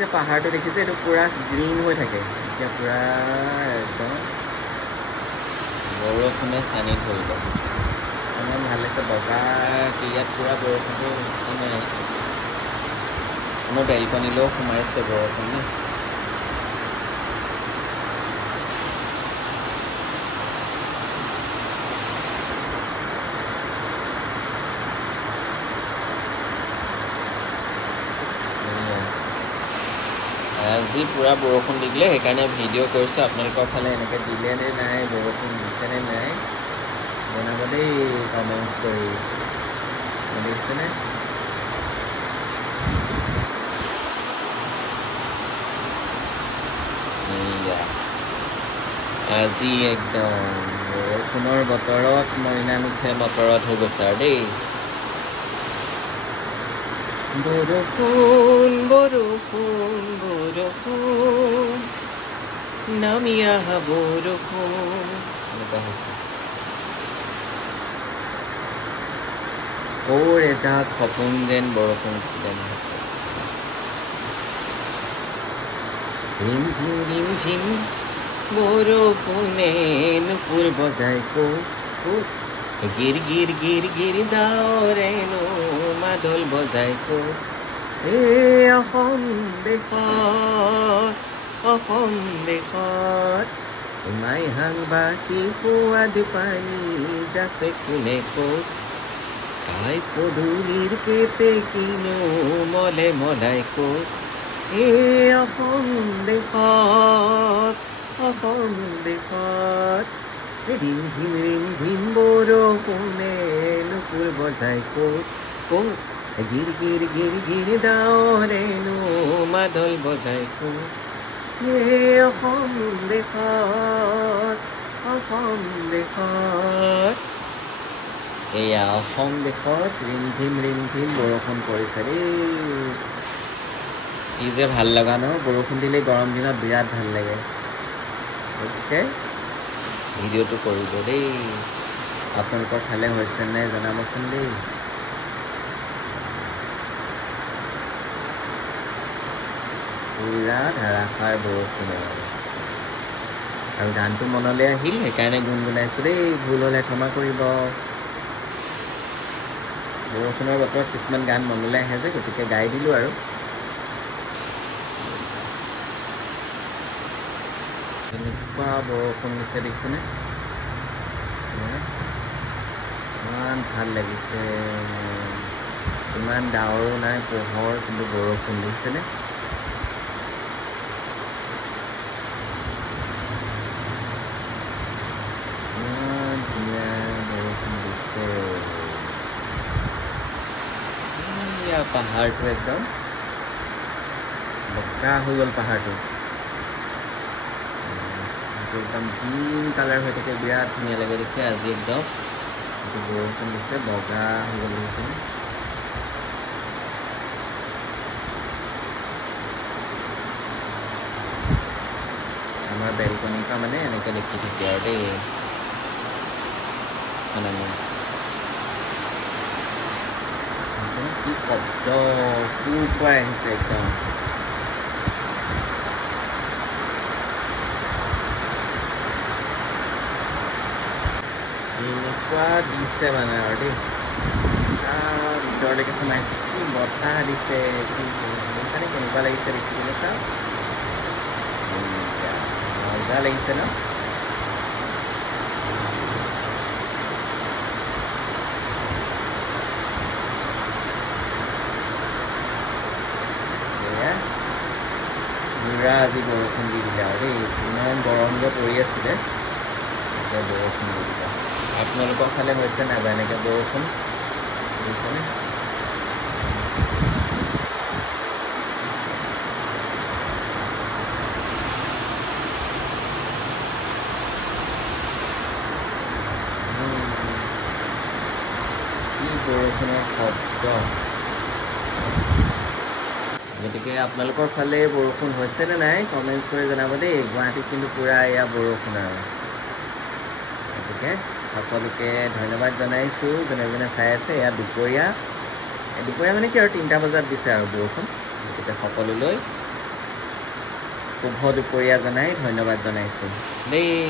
যে পাহাৰটো দেখিছে এইটো পুৰা গ্ৰীণ হৈ থাকে এতিয়া পুৰা একদম বৰষুণে সানি ধৰিব ইমান ভাল লাগিছে বগা ইয়াত পুৰা বৰষুণটো নাই আমাৰ বেলকনিলৈও সোমাইছে বৰষুণ নে আজি পুৰা বৰষুণ দিলে সেইকাৰণে ভিডিঅ' কৰিছোঁ আপোনালোকৰ ফালে এনেকৈ দিলে নে নাই বৰষুণ দিছে নে নাই জনাব দেই কমেণ্টছ কৰি দিছেনে আজি একদম বৰষুণৰ বতৰত মইনা নুঠে মটৰত হৈ গৈছে আৰু দেই বৰষুণ বৰষুণ বৰষুণ নামি আহা বৰষুণ এনেকুৱা হৈছে ওৰ এটা সপোন যেন বৰষুণ যেন ৰিম ঝিম ৰিম ঝিম বৰষুণে নুপুৰ বজাই ক'ত গিৰ গিৰ গিৰ গিৰ দাৱৰেনো মাদল বজাই ক'ত অসম দেশত সোমাই সাংবাসী সোৱাদ পানী যাতে কোনে ক'ত খাই পদূলিৰ পেটে কিনো মলে মলাই ক'ত অসম দেশত ৰিম ঝিম বৰষুণে নুপুৰ বজাই ক'ত গিৰ গিৰ গিৰ গিৰ দাৱৰেনো মাদল বজাই ক'ত অসম দেশত এয়া অসম দেশত ৰিম ঝিম বৰষুণ পৰিছে দেই কি যে ভাল লগা ন বৰষুণ দিলে গৰম দিনত বিৰাট ভাল লাগে গতিকে ভিডিঅ'টো কৰিব দেই আপোনালোকৰ ফালে হৈছে নাই জনাবচোন দেই পুৰা ধাৰাসাৰ বৰষুণ আৰু গানটো মনলৈ আহিল সেইকাৰণে গুণগুণাইছোঁ দেই ভুল হ'লে ক্ষমা কৰিব বৰষুণৰ বতৰত কিছুমান গান মনলৈ আহে যে গতিকে গাই দিলোঁ আৰু এনেকুৱা বৰষুণ দিছে দেখিছেনে ইমান ভাল লাগিছে ইমান ডাৱৰো নাই পোহৰ কিন্তু বৰষুণ দিছেনে ইমান ধুনীয়া বৰষুণ দিছে পাহাৰটো একদম বগা হৈ গ'ল পাহাৰটো একদম গ্ৰীণ কালাৰ হৈ থাকে বিৰাট ধুনীয়া লাগে দেখি আজি একদম বৰষুণ দিছে বগা হৈ গ'ল দেখিছে আমাৰ বেলকনিৰ পৰা মানে এনেকৈ দেখি থাকে আৰু দেই কি শব্দ কোৰ পৰা আহিছে একদম এনেকুৱা দিছে মানে আৰু দেই ভিতৰলৈকে সোমাইছে কি বতাহ দিছে কি সেইকাৰণে কেনেকুৱা লাগিছে দেখিবলৈ চাওঁ মজা লাগিছে ন পুৰা আজি বৰষুণ দি দিলে আৰু দেই ইমান গৰম যে পৰি আছিলে এতিয়া বৰষুণ দি দিলে আপোনালোকৰ ফালে হৈছে নাই বা এনেকৈ বৰষুণ দিছেনে কি বৰষুণৰ শব্দ গতিকে আপোনালোকৰ ফালে বৰষুণ হৈছেনে নাই কমেণ্টছ কৰি জনাব দেই গুৱাহাটীত কিন্তু পুৰা এয়া বৰষুণ আৰু গতিকে সকলোকে ধন্যবাদ জনাইছোঁ যোনে যোনে চাই আছে এয়া দুপৰীয়া মানে কি আৰু 3টা বজাত দিছে আৰু বৰষুণ গতিকে সকলোলৈ শুভ দুপৰীয়া জনাই ধন্যবাদ জনাইছোঁ দেই।